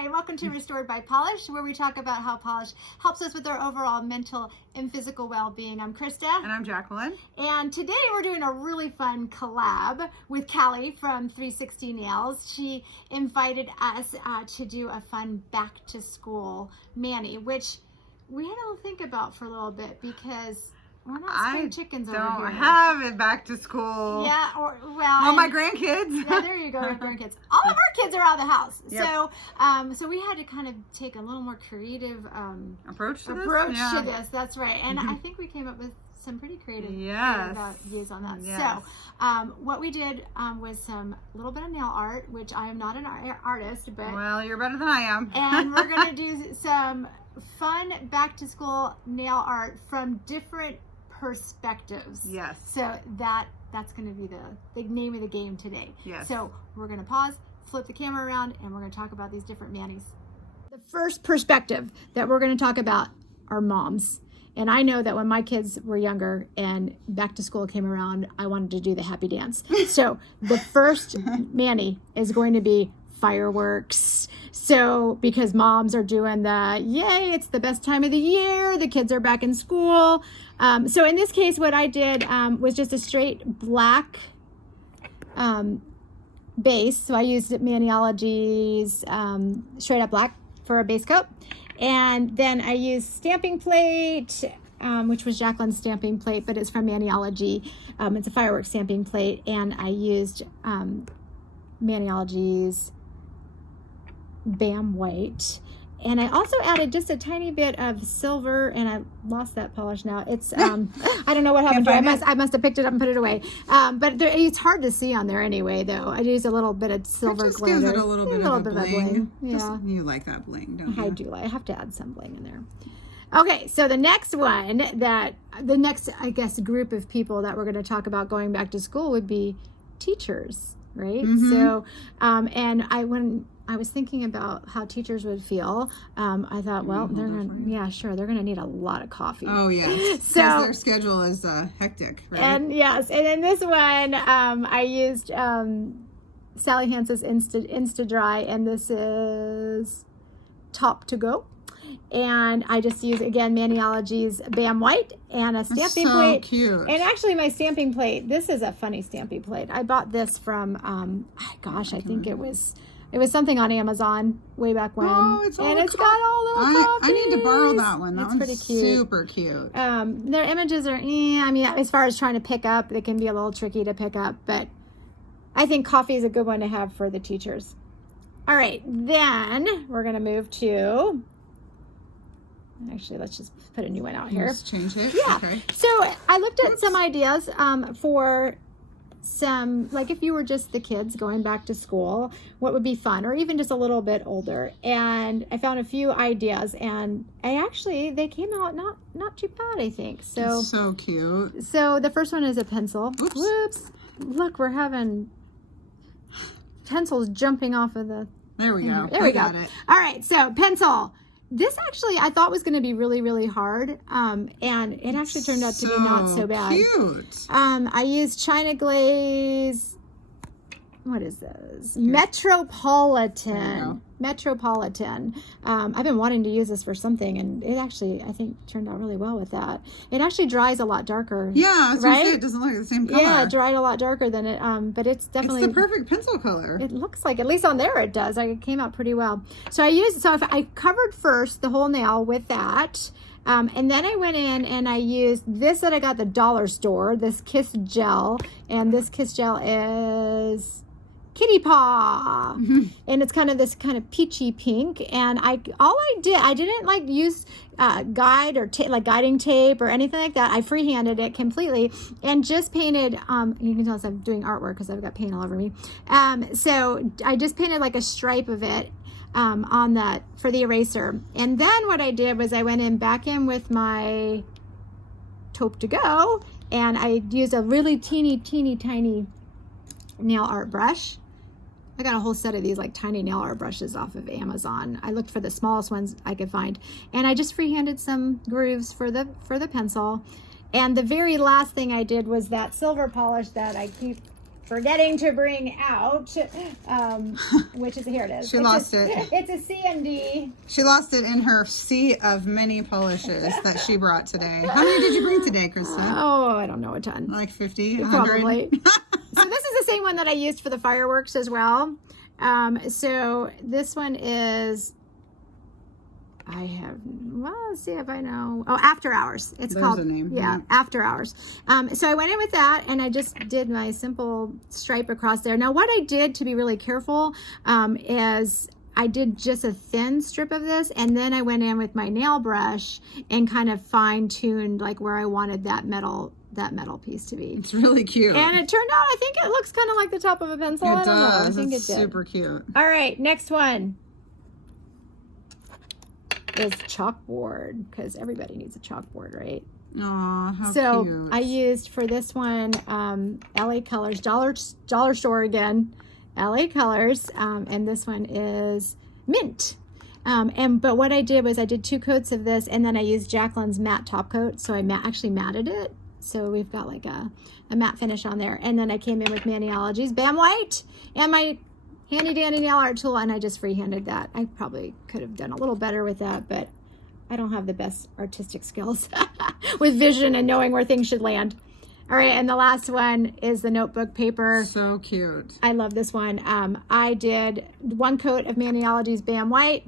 Hi, and welcome to Restored by Polish, where we talk about how polish helps us with our overall mental and physical well-being. I'm Krista. And I'm Jacqueline. And today we're doing a really fun collab with Cali from Threesixty Nails. She invited us to do a fun back-to-school mani, which we had to think about for a little bit because we're not spring chickens over here. I don't have it back to school. Yeah, well, my grandkids. Yeah, there you go, your grandkids. All of our kids are out of the house. Yep. So we had to kind of take a little more creative approach to this. That's right. And I think we came up with some pretty creative views on that. Yes. So what we did was a little bit of nail art, which I am not an artist, but well, you're better than I am. And we're gonna do some fun back to school nail art from different perspectives. Yes. So that's going to be the name of the game today. Yes. So we're going to pause, flip the camera around, and we're going to talk about these different manis. The first perspective that we're going to talk about are moms. And I know that when my kids were younger and back to school came around, I wanted to do the happy dance. So the first mani is going to be fireworks. So because moms are doing the yay, it's the best time of the year, the kids are back in school. So in this case, what I did was just a straight black base. So I used Maniology's straight up black for a base coat. And then I used stamping plate, which was Jacqueline's stamping plate, but it's from Maniology. It's a fireworks stamping plate. And I used Maniology's Bam White, and I also added just a tiny bit of silver, and I lost that polish now. It's I don't know what happened to it. I must have picked it up and put it away. But it's hard to see on there anyway, though. I used a little bit of silver just gives it a little bit of bling. Yeah, you like that bling, don't you? I do. I have to add some bling in there. Okay, so the next I guess group of people that we're going to talk about going back to school would be teachers, right? Mm-hmm. So, and when I was thinking about how teachers would feel, I thought, well, they're going to need a lot of coffee. Oh, yes. So their schedule is hectic, right? And yes, and in this one, I used Sally Hansen's Insta Dry, and this is Top to Go. And I just use, again, Maniology's Bam White and a stamping plate. Cute. And actually my stamping plate, this is a funny stamping plate. I bought this from, I think it was something on Amazon way back when. Oh, it's got all little copies. I need to borrow that one. That one's pretty cute. Super cute. Their images are, I mean, as far as trying to pick up, they can be a little tricky to pick up, but I think coffee is a good one to have for the teachers. All right, then we're going to move to... Actually, let's just put a new one out here. Just change it? Yeah. Okay. So I looked at some ideas for some, like if you were just the kids going back to school, what would be fun, or even just a little bit older. And I found a few ideas, and they came out not too bad, I think. So it's so cute. So the first one is a pencil. Oops. Whoops. Look, we're having pencils jumping off of the... There we go. There we go. Got it. All right, so pencil. This actually I thought was going to be really, really hard, and it actually turned out to be not so bad. Cute. I used China Glaze. What is this? Metropolitan. I've been wanting to use this for something, and it actually, I think, turned out really well with that. It actually dries a lot darker. Yeah, I was gonna right? say it doesn't look like the same color. Yeah, it dried a lot darker than it, but it's definitely... It's the perfect pencil color. It looks like, at least on there it does. It came out pretty well. So I covered first the whole nail with that. And then I went in and I used this that I got at the dollar store, this Kiss Gel. And this Kiss Gel is kitty paw. Mm-hmm. And it's kind of this kind of peachy pink. And I didn't like use guide or guiding tape or anything like that. I freehanded it completely and just painted, you can tell I'm doing artwork because I've got paint all over me. So I just painted like a stripe of it on that for the eraser. And then what I did was I went in back in with my Taupe to Go, and I used a really teeny tiny nail art brush. I got a whole set of these like tiny nail art brushes off of Amazon. I looked for the smallest ones I could find, and I just freehanded some grooves for the pencil. And the very last thing I did was that silver polish that I keep forgetting to bring out, which is, here it is. She lost it. It's a CND. She lost it in her sea of many polishes that she brought today. How many did you bring today, Krista? Oh, I don't know, a ton. Like 50? 100? Probably. So this is the same one that I used for the fireworks as well. So this one is, let's see if I know. Oh, After Hours. It's There's called. a name. Yeah, After Hours. So I went in with that and I just did my simple stripe across there. Now what I did to be really careful is I did just a thin strip of this, and then I went in with my nail brush and kind of fine-tuned like where I wanted that metal piece to be. It's really cute. And it turned out, I think it looks kind of like the top of a pencil. It I don't know. I does. think It's it did. super cute. All right, next one is chalkboard, because everybody needs a chalkboard, right? Aw, how So cute. I used for this one LA Colors, dollar store again, LA Colors, and this one is mint. But what I did was I did 2 coats of this, and then I used Jacqueline's matte top coat, so I actually matted it. So we've got like a matte finish on there. And then I came in with Maniology's Bam White and my handy dandy nail art tool, and I just freehanded that. I probably could have done a little better with that, but I don't have the best artistic skills with vision and knowing where things should land. All right, and the last one is the notebook paper. So cute. I love this one. I did 1 coat of Maniology's Bam White,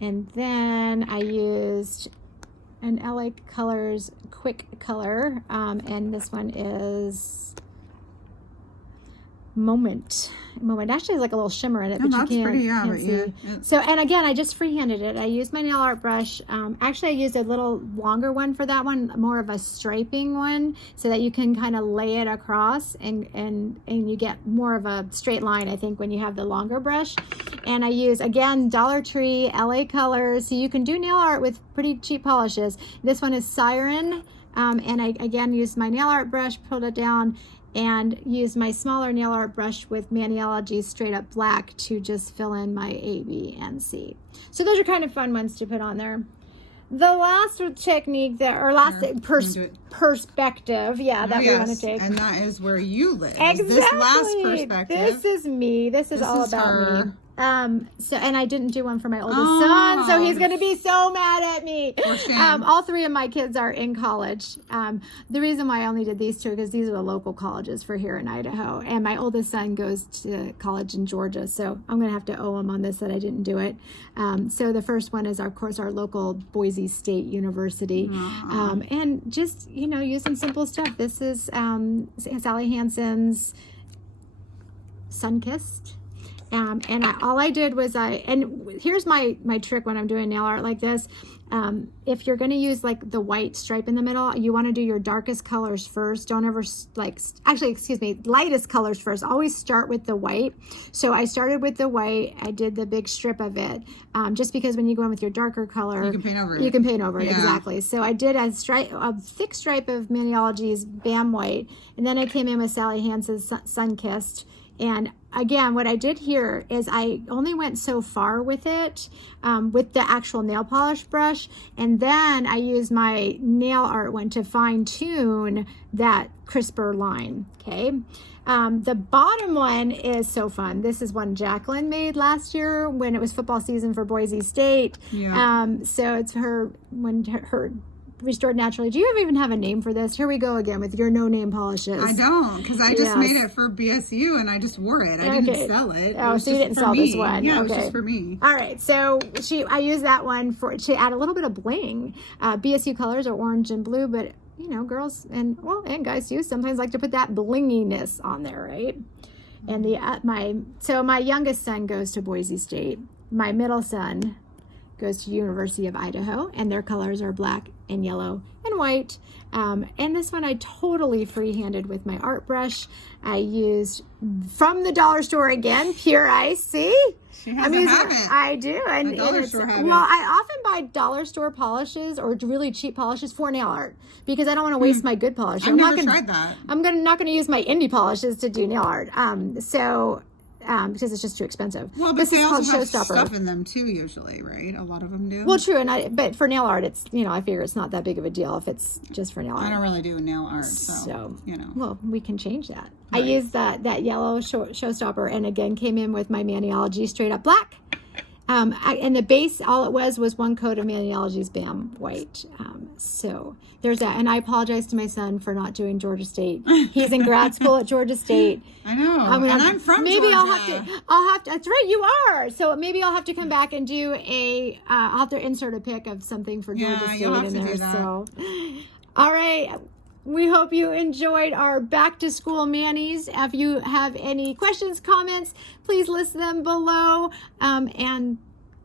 and then I used an LA Colors Quick Color, and this one is Moment. Actually has like a little shimmer in it, but that's you can't, pretty, yeah, can't but see. yeah, So, and again, I just freehanded it. I used my nail art brush. Actually, I used a little longer one for that one, more of a striping one, so that you can kind of lay it across and you get more of a straight line, I think, when you have the longer brush. And I use, again, Dollar Tree, LA Colors, so you can do nail art with pretty cheap polishes. This one is Siren, and I, again, used my nail art brush, pulled it down, and use my smaller nail art brush with Maniology Straight Up Black to just fill in my A, B, and C. So those are kind of fun ones to put on there. The last technique that, or last perspective, yeah, that we want to take. And that is where you live. Exactly. This last perspective. This is me. This is all about her. me. So, and I didn't do one for my oldest son, so he's going to be so mad at me. All 3 of my kids are in college. The reason why I only did these 2 because these are the local colleges for here in Idaho, and my oldest son goes to college in Georgia, so I'm going to have to owe him on this that I didn't do it. So the first one is, of course, our local Boise State University, and just, you know, using simple stuff. This is Sally Hansen's Sunkissed. And all I did was and here's my trick when I'm doing nail art like this. If you're going to use like the white stripe in the middle, you want to do your darkest colors first. Don't ever lightest colors first. Always start with the white. So I started with the white. I did the big strip of it, just because when you go in with your darker color, you can paint over it. You can paint over it, exactly. So I did a thick stripe of Maniology's Bam White, and then I came in with Sally Hansen's Sunkissed. And again, what I did here is I only went so far with it, with the actual nail polish brush, and then I used my nail art one to fine tune that crisper line, okay? The bottom one is so fun. This is one Jacqueline made last year when it was football season for Boise State. So it's her Restored Naturally. Do you even have a name for this? Here we go again with your no-name polishes. I don't, because I just made it for BSU and I just wore it. I didn't sell it. Oh, so you didn't sell this one. Yeah, it was just for me. All right, so I used that one to add a little bit of bling. BSU colors are orange and blue, but you know, girls and guys too sometimes like to put that blinginess on there, right? And my youngest son goes to Boise State. My middle son goes to University of Idaho, and their colors are black and yellow and white. And this one I totally freehanded with my art brush. I used from the dollar store again, Pure Ice. See? She has a habit. I do. And a dollar store habit. Well, I often buy dollar store polishes or really cheap polishes for nail art because I don't want to waste my good polish. I've never tried that. I'm not going to use my indie polishes to do nail art. So because it's just too expensive. Well, but this they is also called have Showstopper. stuff in them too, usually, right? A lot of them do. Well, true, but for nail art, it's I figure it's not that big of a deal if it's just for nail art. I don't really do nail art, so Well, we can change that. Right. I used that yellow Showstopper, and again came in with my Maniology straight up black. And the base, all it was one coat of Maniology's BAM white. So there's that. And I apologize to my son for not doing Georgia State. He's in grad school at Georgia State. I know. And I'm from maybe Georgia. I'll have to. That's right, you are. So maybe I'll have to come back and do I'll have to insert a pic of something for Georgia State you'll have in to there. do that. So, all right. We hope you enjoyed our back to school manis. If you have any questions, comments, please list them below. And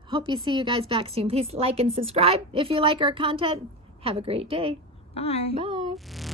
hope you see you guys back soon. Please like and subscribe if you like our content. Have a great day. Bye. Bye.